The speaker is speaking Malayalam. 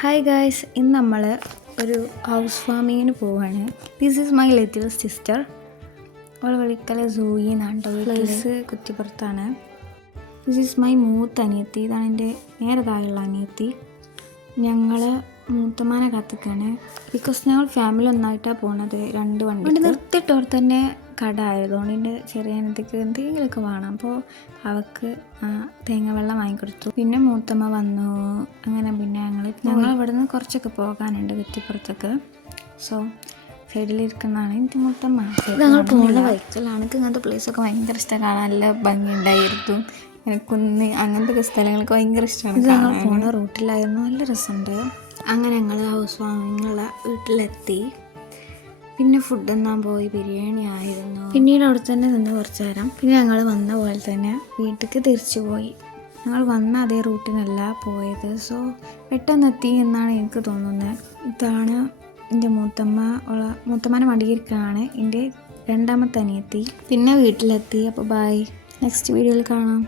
ഹായ് ഗായ്സ്, ഇന്ന് നമ്മൾ ഒരു ഹൗസ് വാമിങ്ങിന് പോവാണ്. This is my little sister. അവൾ വിളിക്കൽ സൂയി എന്നാണ് കേട്ടോ. പ്ലേസ് കുറ്റിപ്പുറത്താണ്. ദിസ് ഈസ് മൈ മൂത്ത അനിയത്തി. ഇതാണ് എൻ്റെ നേരെ താഴെയുള്ള അനിയത്തി. ഞങ്ങൾ മൂത്തമാനെ കാത്തിക്കാണ്. ബിക്കോസ് ഞങ്ങൾ ഫാമിലി ഒന്നായിട്ടാണ് പോകുന്നത്. 2 വണ്ടി നിർത്തിയിട്ടവർ തന്നെ കട ആയതുകൊണ്ട് എൻ്റെ ചെറിയ അനിയത്തിക്ക് എന്തെങ്കിലുമൊക്കെ വേണം. അപ്പോൾ അവൾക്ക് തേങ്ങ വെള്ളം വാങ്ങിക്കൊടുത്തു. പിന്നെ മൂത്തമ്മ വന്നു. അങ്ങനെ പിന്നെ ഞങ്ങൾ ഇവിടെ നിന്ന് കുറച്ചൊക്കെ പോകാനുണ്ട് കുറ്റിപ്പുറത്തൊക്കെ. സോ സൈഡിലിരിക്കുന്നതാണ് എൻ്റെ മൂത്തമ്മ. ഞങ്ങൾ പോകുന്ന വൈക്കലാണ്. എനിക്ക് ഇങ്ങനത്തെ പ്ലേസൊക്കെ ഭയങ്കര ഇഷ്ടമാണ്. കാണാൻ നല്ല ഭംഗിയുണ്ടായിരുന്നു. അങ്ങനെ കുന്ന് അങ്ങനത്തെ സ്ഥലങ്ങളൊക്കെ ഭയങ്കര ഇഷ്ടമാണ്. ഞങ്ങൾ പോണ റൂട്ടിലായിരുന്നു. നല്ല രസമുണ്ട്. അങ്ങനെ ഞങ്ങൾ ഹൗസ് വാമിങ്ങുള്ള വീട്ടിലെത്തി. പിന്നെ ഫുഡ് തിന്നാൻ പോയി. ബിരിയാണി ആയിരുന്നു. പിന്നീട് അവിടെ തന്നെ നിന്ന് കുറച്ച് നേരം. പിന്നെ ഞങ്ങൾ വന്ന പോലെ തന്നെ വീട്ടിലേക്ക് തിരിച്ചു പോയി. ഞങ്ങൾ വന്ന അതേ റൂട്ടിനല്ല പോയത്. സോ പെട്ടെന്ന് എത്തി എന്നാണ് എനിക്ക് തോന്നുന്നത്. ഇതാണ് എൻ്റെ മൂത്തമ്മേനെ മടിയിരിക്കുകയാണ് എൻ്റെ 2ാമത്തെ അനിയത്തി. പിന്നെ വീട്ടിലെത്തി. അപ്പോൾ ബൈ, നെക്സ്റ്റ് വീഡിയോയിൽ കാണാം.